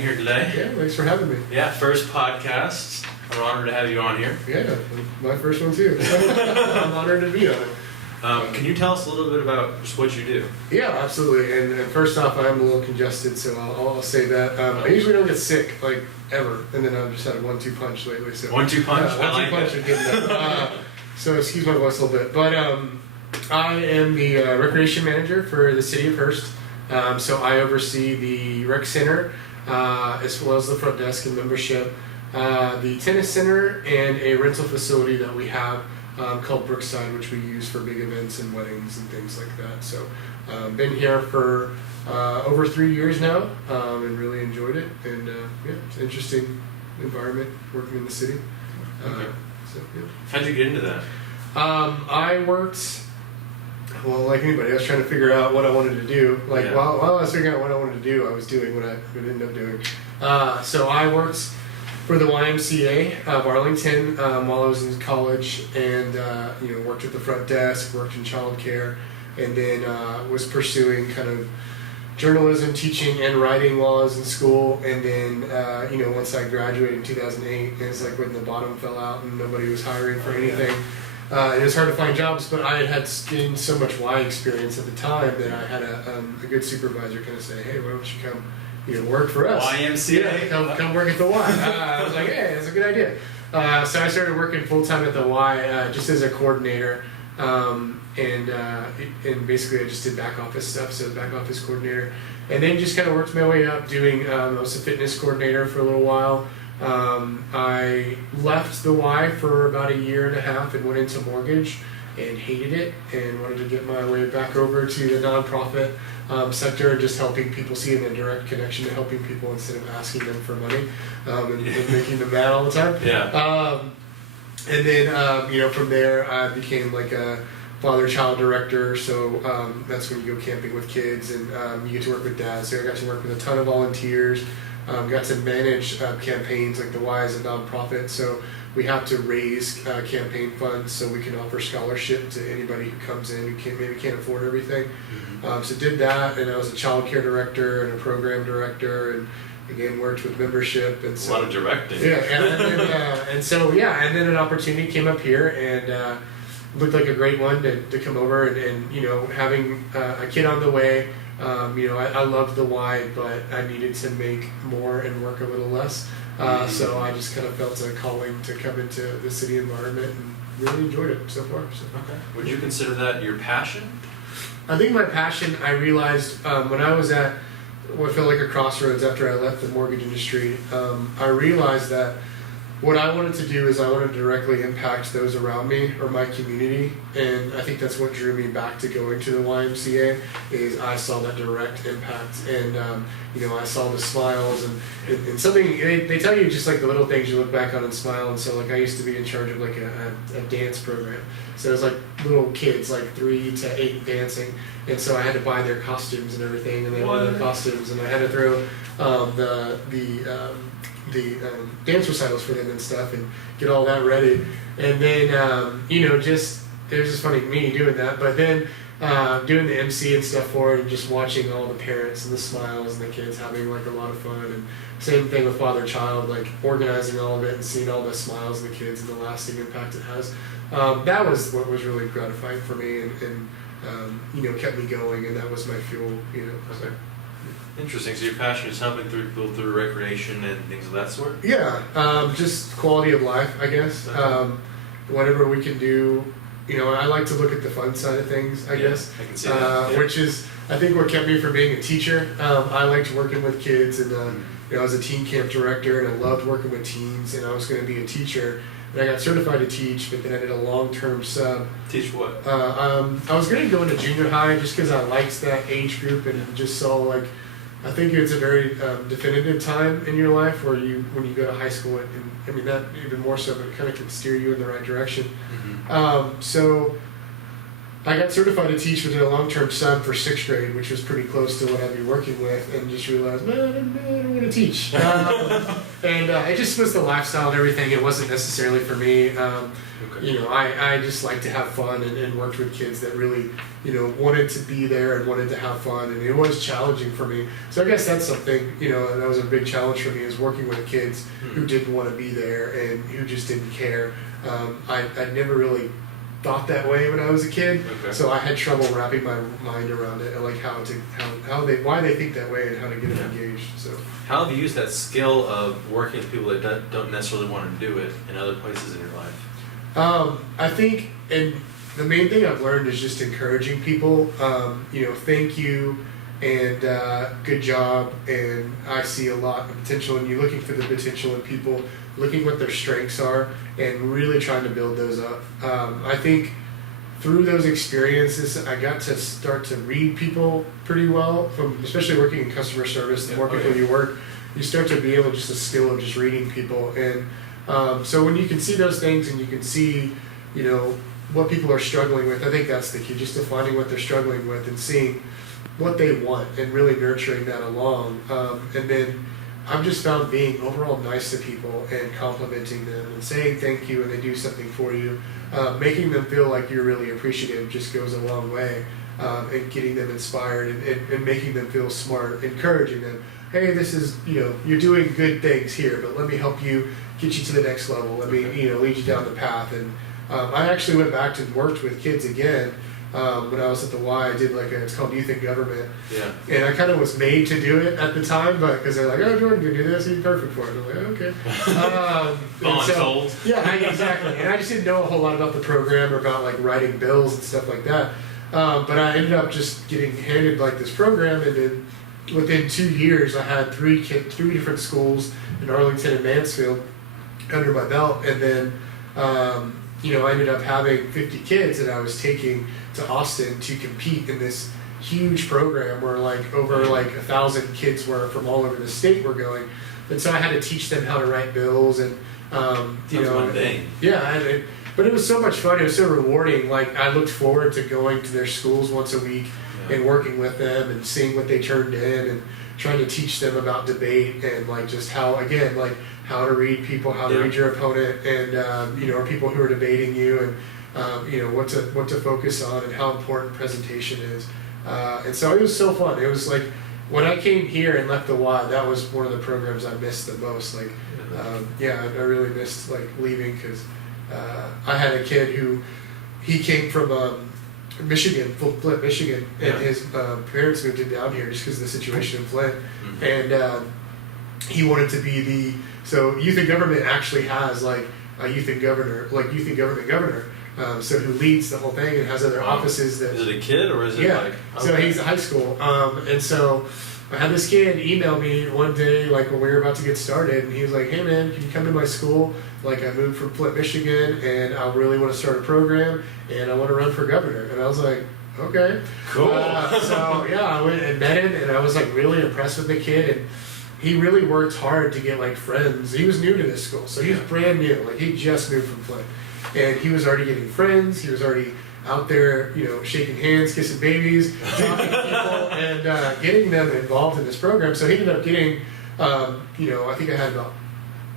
Here today. Yeah, thanks for having me. Yeah, first podcast. I'm honored to have you on here. Yeah, my first one too. I'm honored to be on it. Can you tell us a little bit about just what you do? Yeah, absolutely. And first off, I'm a little congested, so I'll say that. I usually don't get sick, like, ever. And then I've just had a 1-2 punch lately. So 1-2 punch? Yeah, 1-2 punch is good enough. So excuse my voice a little bit. But I am the recreation manager for the city of Hurst. So I oversee the rec center, as well as the front desk and membership, the tennis center, and a rental facility that we have called Brookside, which we use for big events and weddings and things like that. So been here for over 3 years now, and really enjoyed it. And yeah, it's an interesting environment working in the city. Okay. So yeah. How'd you get into that? I worked. Well, like anybody, I was trying to figure out what I wanted to do. Like, Yeah. while I was figuring out what I wanted to do, I was doing what I would end up doing. So I worked for the YMCA of Arlington while I was in college, and worked at the front desk, worked in childcare, and then was pursuing kind of journalism, teaching, and writing while I was in school. And then once I graduated in 2008, it was like when the bottom fell out and nobody was hiring for anything. It was hard to find jobs, but I had gained so much Y experience at the time that I had a good supervisor kind of say, "Hey, why don't you come, work for us? YMCA? Yeah, come work at the Y." I was like, "Hey, that's a good idea." So I started working full time at the Y just as a coordinator, and basically I just did back office stuff, so back office coordinator, and then just kind of worked my way up doing. I was a fitness coordinator for a little while. I left the Y for about 1.5 years and went into mortgage and hated it and wanted to get my way back over to the nonprofit sector and just helping people, seeing a direct connection to helping people instead of asking them for money and making them mad all the time. Yeah. And then, from there I became like a father-child director, so that's when you go camping with kids and you get to work with dads. So I got to work with a ton of volunteers. Got to manage campaigns. Like the Y is a nonprofit, so we have to raise campaign funds so we can offer scholarship to anybody who comes in who maybe can't afford everything. So did that, and I was a child care director and a program director, and again worked with membership. And so, a lot of directing. Yeah, and then an opportunity came up here and looked like a great one to come over and having a kid on the way. I loved the Y, but I needed to make more and work a little less. So I just kind of felt a calling to come into the city environment and really enjoyed it so far. So. Okay. Would you consider that your passion? I think my passion, I realized when I was at what felt like a crossroads after I left the mortgage industry, I realized that what I wanted to do is I wanted to directly impact those around me or my community, and I think that's what drew me back to going to the YMCA. Is I saw that direct impact, and I saw the smiles and something they tell you just like the little things you look back on and smile. And so like I used to be in charge of like a dance program, so it was like little kids like 3 to 8 dancing, and so I had to buy their costumes and everything, and they wore their costumes, and I had to throw the dance recitals for them and stuff and get all that ready. And then it was just funny me doing that, but then doing the MC and stuff for it and just watching all the parents and the smiles and the kids having like a lot of fun. And same thing with father child, like organizing all of it and seeing all the smiles of the kids and the lasting impact it has. That was what was really gratifying for me and kept me going, and that was my fuel. So. Interesting. So your passion is helping people through recreation and things of that sort? Yeah, just quality of life, I guess. Whatever we can do. I like to look at the fun side of things, I guess. I can see that. Yeah. Which is, I think, what kept me from being a teacher. I liked working with kids, and I was a teen camp director, and I loved working with teens, and I was going to be a teacher. And I got certified to teach, but then I did a long-term sub. Teach what? I was going to go into junior high just because I liked that age group and just saw I think it's a very definitive time in your life where when you go to high school, and that even more so, but it kind of can steer you in the right direction. So I got certified to teach within a long-term sub for 6th grade, which was pretty close to what I'd be working with, and just realized, man, I don't want to teach. And it just was the lifestyle and everything. It wasn't necessarily for me. You know, I just like to have fun and worked with kids that really, you know, wanted to be there and wanted to have fun, and it was challenging for me. So I guess that's something, you know, that was a big challenge for me, is working with kids who didn't want to be there and who just didn't care. I never really thought that way when I was a kid, so I had trouble wrapping my mind around it and like why they think that way and how to get them engaged. So how have you used that skill of working with people that don't necessarily want to do it in other places in your life? I think, and the main thing I've learned is just encouraging people. You know, thank you and good job, and I see a lot of potential in you, looking for the potential in people, looking what their strengths are, and really trying to build those up. I think through those experiences, I got to start to read people pretty well, especially working in customer service. The more people you work, you start to be able just a skill of just reading people. And so when you can see those things and you can see, you know, what people are struggling with, I think that's the key, just defining what they're struggling with and seeing what they want and really nurturing that along. And then I've just found being overall nice to people and complimenting them and saying thank you when they do something for you, making them feel like you're really appreciative just goes a long way, and getting them inspired and making them feel smart, encouraging them. Hey, this is, you know, you're doing good things here, but let me help you get you to the next level. Let me, you know, lead you down the path. And I actually went back and worked with kids again. When I was at the Y, I did it's called Youth in Government. Yeah. And I kind of was made to do it at the time, but because they're like, oh, Jordan can do this, he's perfect for it. I'm like, okay. Voluntold. Yeah, exactly. And I just didn't know a whole lot about the program or about like writing bills and stuff like that. But I ended up just getting handed like this program, and then within 2 years, I had three different schools in Arlington and Mansfield under my belt, and then you know, I ended up having 50 kids that I was taking to Austin to compete in this huge program where over 1,000 kids were from all over the state were going, and so I had to teach them how to write bills and you know, mundane. Yeah, but it was so much fun. It was so rewarding. Like I looked forward to going to their schools once a week and working with them and seeing what they turned in and trying to teach them about debate and just how how to read people, how to read your opponent, and you know, or people who are debating you, and you know, what to focus on and how important presentation is. And so it was so fun. It was like when I came here and left the Y, that was one of the programs I missed the most. I really missed leaving, because I had a kid who he came from Michigan, Flint, Michigan, and his parents moved him down here just because of the situation in Flint, and he wanted to be so Youth in Government actually has a youth in government governor, so who leads the whole thing and has other offices that. Is it a kid or is it So he's in high school, and so I had this kid email me one day when we were about to get started, and he was like, "Hey man, can you come to my school? I moved from Flint, Michigan, and I really want to start a program, and I want to run for governor." And I was like, "Okay, cool." So yeah, I went and met him, and I was really impressed with the kid, and he really worked hard to get friends. He was new to this school, so he was brand new. He just moved from Flint, and he was already getting friends. He was already out there, you know, shaking hands, kissing babies, talking to people, and getting them involved in this program. So he ended up getting, you know, I think I had about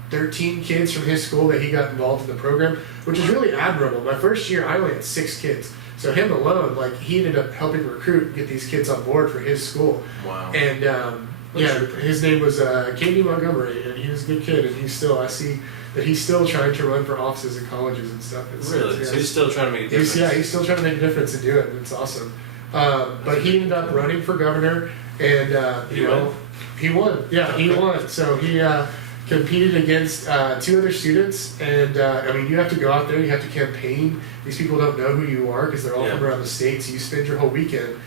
13 kids from his school that he got involved in the program, which is really admirable. My first year, I only had 6 kids. So him alone, he ended up helping recruit and get these kids on board for his school. Wow. And his name was Katie Montgomery, and he was a good kid, and I see that he's still trying to run for offices in colleges and stuff. Really? So he's still trying to make a difference? He's still trying to make a difference and do it, and it's awesome. But he ended up running for governor, and he won. Yeah, he won. So he competed against 2 other students, and you have to go out there, you have to campaign. These people don't know who you are because they're all from around the state, so you spend your whole weekend,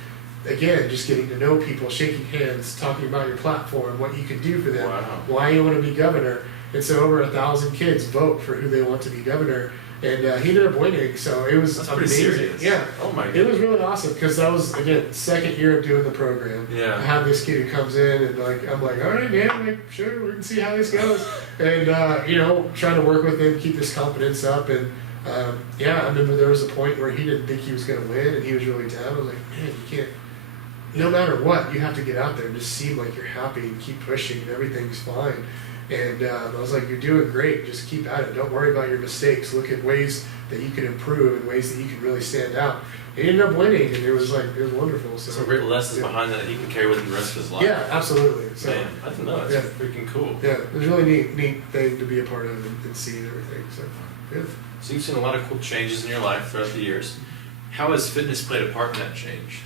again, just getting to know people, shaking hands, talking about your platform, what you can do for them, why you want to be governor. And so over 1,000 kids vote for who they want to be governor, and he ended up winning. So it was amazing. Serious. Yeah. Oh my God. It was really awesome because that was, again, second year of doing the program. Yeah. I have this kid who comes in, and I'm like, all right, man, sure, we can see how this goes, and you know, trying to work with him, keep his confidence up, and yeah, I remember there was a point where he didn't think he was going to win, and he was really down. I was like, man, you can't. No matter what, you have to get out there and just seem like you're happy and keep pushing, and everything's fine. And I was like, you're doing great. Just keep at it. Don't worry about your mistakes. Look at ways that you can improve and ways that you can really stand out. He ended up winning, and it was wonderful. So some great lessons behind that he can carry with him the rest of his life. Yeah, absolutely. So, man, I don't know. It's freaking cool. Yeah, it was a really neat thing to be a part of and see and everything. So, yeah. So you've seen a lot of cool changes in your life throughout the years. How has fitness played a part in that change?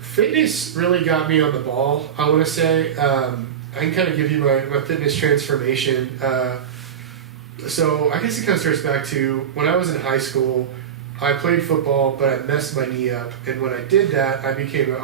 Fitness really got me on the ball, I want to say. I can kind of give you my fitness transformation. So I guess it kind of starts back to when I was in high school. I played football, but I messed my knee up. And when I did that, I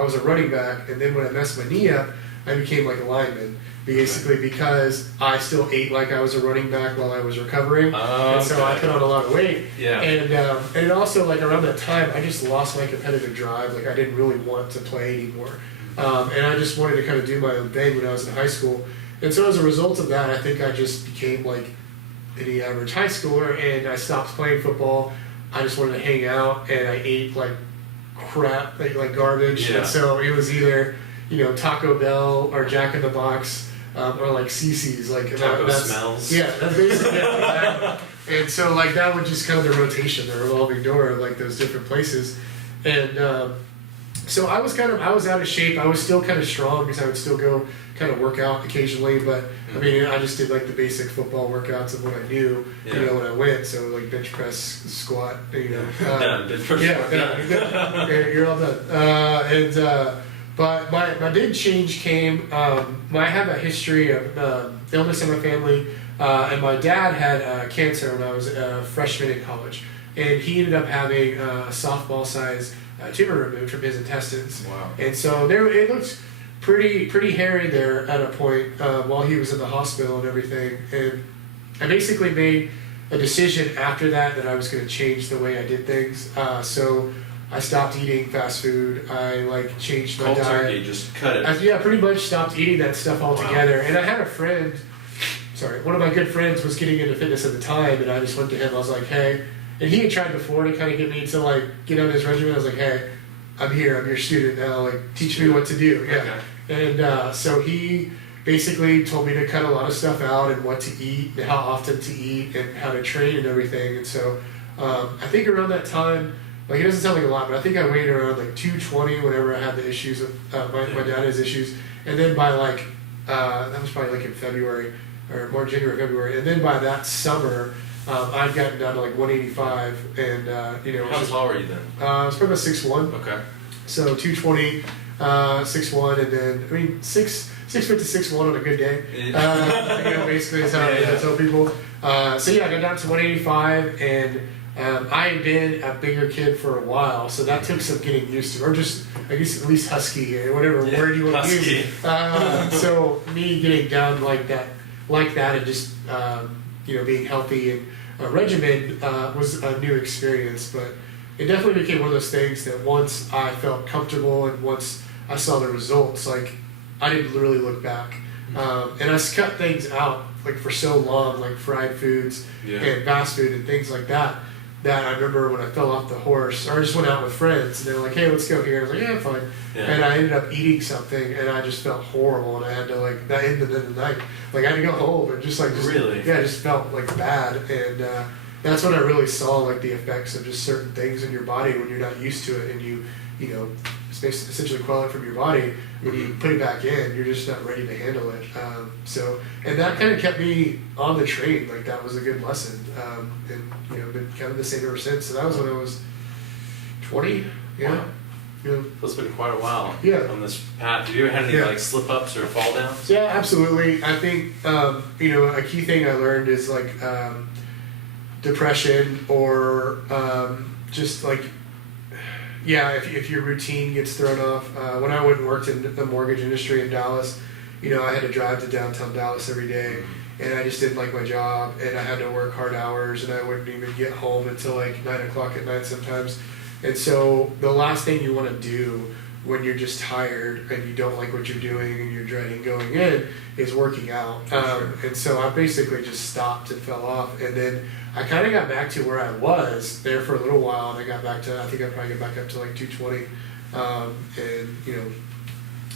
was a running back. And then when I messed my knee up, I became like a lineman. Basically because I still ate like I was a running back while I was recovering. And so I put on a lot of weight. Yeah. And it also, like around that time, I just lost my competitive drive. Like I didn't really want to play anymore. And I just wanted to kind of do my own thing when I was in high school. And so as a result of that, I think I just became like any average high schooler, and I stopped playing football. I just wanted to hang out, and I ate like crap, like garbage. Yeah. And so it was either, Taco Bell or Jack in the Box. Or like CC's, like Taco smells. Yeah, that's basically it. Exactly. And so like that was just kind of the rotation, the revolving door of like those different places. And so I was out of shape. I was still kind of strong because I would still go kind of work out occasionally, but I mean I just did like the basic football workouts of what I knew, when I went. So like bench press, squat, bench press. You're all done. But my big change came, I have a history of illness in my family, and my dad had cancer when I was a freshman in college. And he ended up having a softball-sized tumor removed from his intestines. Wow. And so it looked pretty hairy there at a point while he was in the hospital and everything. And I basically made a decision after that I was going to change the way I did things. So I stopped eating fast food. I changed my Cold diet. turkey, just cut it. Pretty much stopped eating that stuff altogether. Wow. And I had a friend. One of my good friends was getting into fitness at the time, and I just went to him. I was like, hey, and he had tried before to kind of get me to get on his regimen. I was like, hey, I'm here. I'm your student now. Teach me what to do. Yeah. Okay. And so he basically told me to cut a lot of stuff out and what to eat and how often to eat and how to train and everything. And so I think around that time. It doesn't sound like a lot, but I think I weighed around 220 whenever I had the issues with my dad has issues, and then by that was probably in February or more January, February, and then by that summer I'd gotten down to 185, and How tall were you then? I was probably about 6'1". Okay. So 220, 6'1", and then 6 foot to 6'1" on a good day. Basically that's how I tell people. So yeah, I got down to 185 and. I had been a bigger kid for a while, so that took some getting used to, or just, I guess, at least husky, or whatever word you want to use. So me getting down like that, and just, being healthy and regimen was a new experience, but it definitely became one of those things that once I felt comfortable and once I saw the results, I didn't really look back. And I cut things out, for so long, fried foods and fast food and things like that. That I remember when I fell off the horse, or I just went out with friends, and they were like, hey, let's go here. I was like, yeah, fine. Yeah. And I ended up eating something, and I just felt horrible, and I had to, that ended in the night. I had to go home, and really? Yeah, I just felt, bad. And that's when I really saw, the effects of just certain things in your body when you're not used to it, and you essentially quell it from your body. When you put it back in, you're just not ready to handle it. And that kind of kept me on the train. That was a good lesson. And been kind of the same ever since. So that was when I was 20. Yeah. Wow. So it's been quite a while on this path. Have you ever had any slip ups or fall downs? Yeah, absolutely. I think a key thing I learned is depression or just if your routine gets thrown off. When I went and worked in the mortgage industry in Dallas, I had to drive to downtown Dallas every day, and I just didn't like my job, and I had to work hard hours, and I wouldn't even get home until 9 o'clock at night sometimes. And so the last thing you want to do when you're just tired and you don't like what you're doing and you're dreading going in is working out. And so I basically just stopped and fell off, and then I kind of got back to where I was there for a little while, and I got back to, I think I probably got back up to like 220, and you know,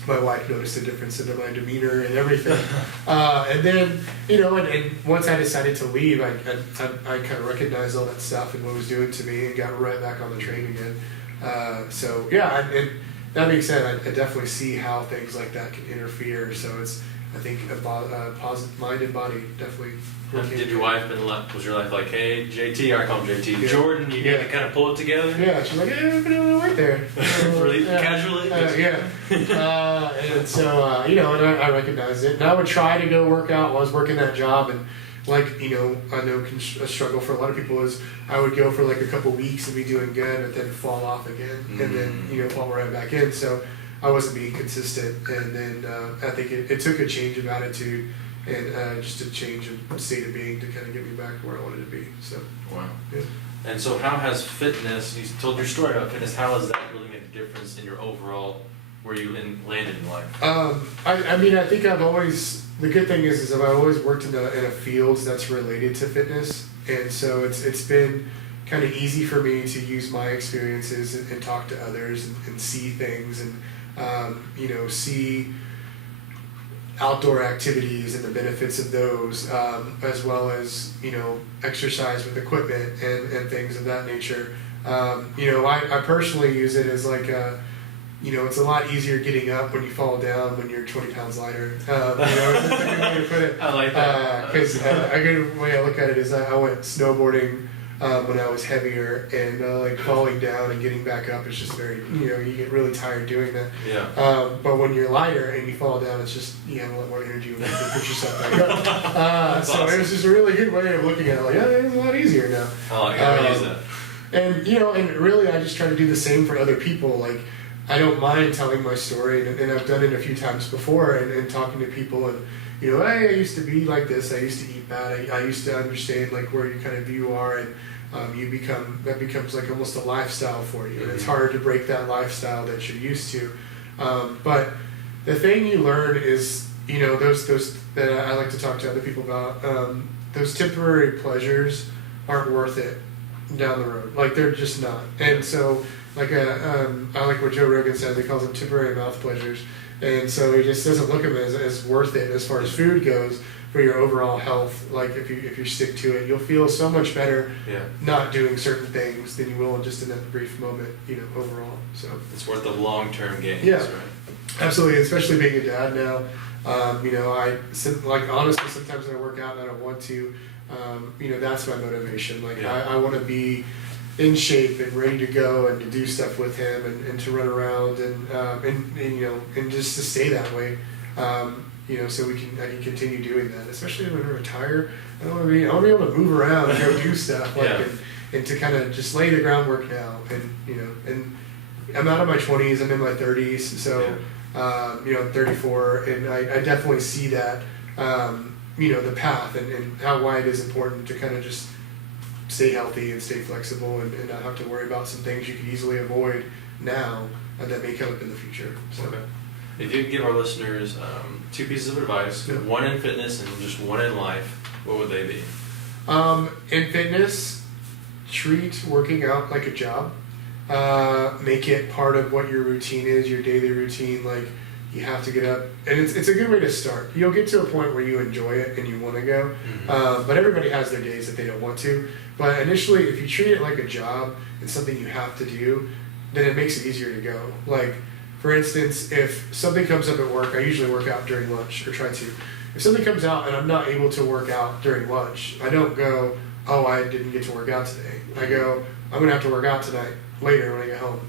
my wife noticed a difference in my demeanor and everything. And then, you know, and once I decided to leave, I kind of recognized all that stuff and what it was doing to me, and got right back on the train again. So yeah, and that being said, I definitely see how things like that can interfere. So it's, I think, a positive mind and body definitely. Did your wife was your wife like, hey, JT, I call him JT, Yeah. Jordan, you need to kind of pull it together? Yeah, she's like, yeah, I'm gonna work there. Really Yeah. casually? Yeah. And so, you know, and I recognized it. And I would try to go work out while I was working that job. And like, you know, I know a struggle for a lot of people is I would go for like a couple weeks and be doing good, and then fall off again, and then, you know, fall right back in. So I wasn't being consistent. And then I think it took a change of attitude and just a change of state of being to kind of get me back where I wanted to be. So Wow. yeah. And so how has fitness, you told your story about fitness, how has that really made a difference in your overall, where you landed in life? I mean, I think I've always, the good thing is I've always worked in a field that's related to fitness, and so it's been kind of easy for me to use my experiences and talk to others and see things, and you know, see outdoor activities and the benefits of those, as well as, you know, exercise with equipment and things of that nature. You know, I personally use it as like you know, it's a lot easier getting up when you fall down when you're 20 pounds lighter. You know, it's a good way to put it. I like that. Because a good way I look at it is I went snowboarding when I was heavier, and like falling down and getting back up is just very, you know, you get really tired doing that. Yeah. But when you're lighter and you fall down, it's just, you have a lot more energy when you can push yourself back up. So awesome. it was just a really good way of looking at it. Like, yeah, it's a lot easier now. I like how you use that. And you know, and really, I just try to do the same for other people. Like, I don't mind telling my story, and I've done it a few times before, and talking to people, and you know, hey, I used to be like this. I used to eat bad. I used to understand like where you kind of you are, and that becomes like almost a lifestyle for you, and it's hard to break that lifestyle that you're used to. But the thing you learn is, you know, those that I like to talk to other people about. Those temporary pleasures aren't worth it down the road. Like, they're just not. And so, like I like what Joe Rogan says. He calls them temporary mouth pleasures. And so he just doesn't look at them as worth it as far as food goes for your overall health. Like, if you stick to it, you'll feel so much better not doing certain things than you will just in that brief moment, you know, overall. So it's worth the long-term gains, Yeah. right? Absolutely, especially being a dad now. You know, like honestly, sometimes when I work out and I don't want to, you know, that's my motivation. Like, I want to be in shape and ready to go and to do stuff with him and to run around and you know, and just to stay that way. You know, so I can continue doing that, especially when I retire. I want to be able to move around and go do stuff, like, and to kind of just lay the groundwork now. And you know, and I'm out of my 20s, I'm in my 30s, so you know, I'm 34, and I definitely see that, you know, the path and how why it is important to kind of just stay healthy and stay flexible and not have to worry about some things you could easily avoid now that may come up in the future. So. Okay. If you could give our listeners two pieces of advice, one in fitness and just one in life, what would they be? In fitness, treat working out like a job. Make it part of what your routine is, your daily routine. Like, you have to get up, and it's a good way to start. You'll get to a point where you enjoy it and you want to go, but everybody has their days that they don't want to. But initially, if you treat it like a job and something you have to do, then it makes it easier to go. Like, for instance, if something comes up at work, I usually work out during lunch, or try to. If something comes out and I'm not able to work out during lunch, I don't go, oh, I didn't get to work out today. I go, I'm going to have to work out tonight, later when I get home.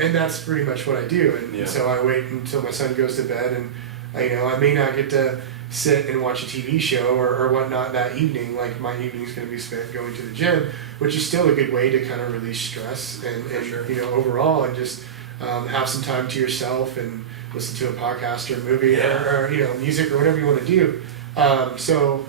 And that's pretty much what I do. And so I wait until my son goes to bed, and you know, I may not get to sit and watch a TV show or whatnot that evening. Like, my evening's going to be spent going to the gym, which is still a good way to kind of release stress and you know, overall, and just have some time to yourself and listen to a podcast or a movie or you know, music or whatever you want to do. So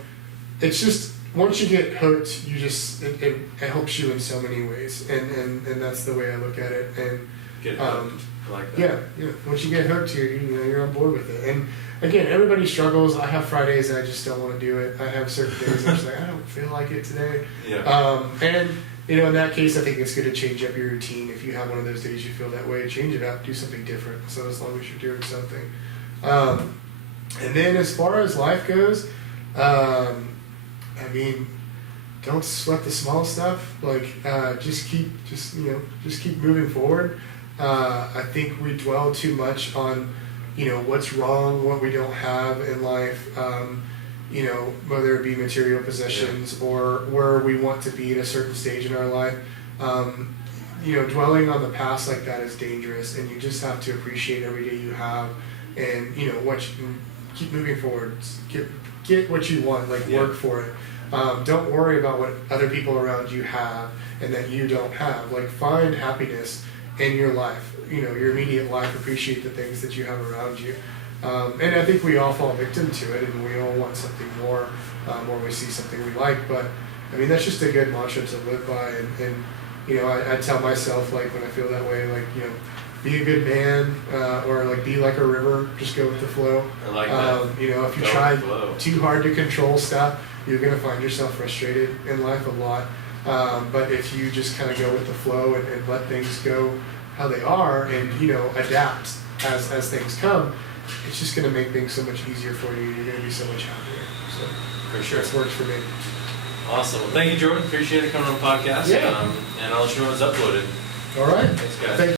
it's just, once you get hooked, you just it helps you in so many ways, and that's the way I look at it. And Get hooked. I like that. Yeah. Once you get hooked, you're on board with it. And again, everybody struggles. I have Fridays that I just don't want to do it. I have certain days I'm just like, I don't feel like it today. Yeah. And in that case, I think it's good to change up your routine. If you have one of those days you feel that way, change it up, do something different. So as long as you're doing something. And then as far as life goes, don't sweat the small stuff. Like, just keep moving forward. I think we dwell too much on, what's wrong, what we don't have in life. Whether it be material possessions or where we want to be at a certain stage in our life. Dwelling on the past like that is dangerous, and you just have to appreciate every day you have, and keep moving forward. Get what you want, work for it. Don't worry about what other people around you have and that you don't have. Find happiness in your life, your immediate life. Appreciate the things that you have around you. And I think we all fall victim to it, and we all want something more, or we see something we like. But that's just a good mantra to live by. And I tell myself, when I feel that way, be a good man, or be like a river, just go with the flow. I like that. If you try too hard to control stuff, you're gonna find yourself frustrated in life a lot. But if you just kind of go with the flow and let things go how they are, and adapt as things come, it's just going to make things so much easier for you. You're going to be so much happier. So for sure, this works for me. Awesome. Well, thank you, Jordan. Appreciate it coming on the podcast. Yeah. And I'll let you know when it's uploaded. All right. Thanks, guys. Thank you.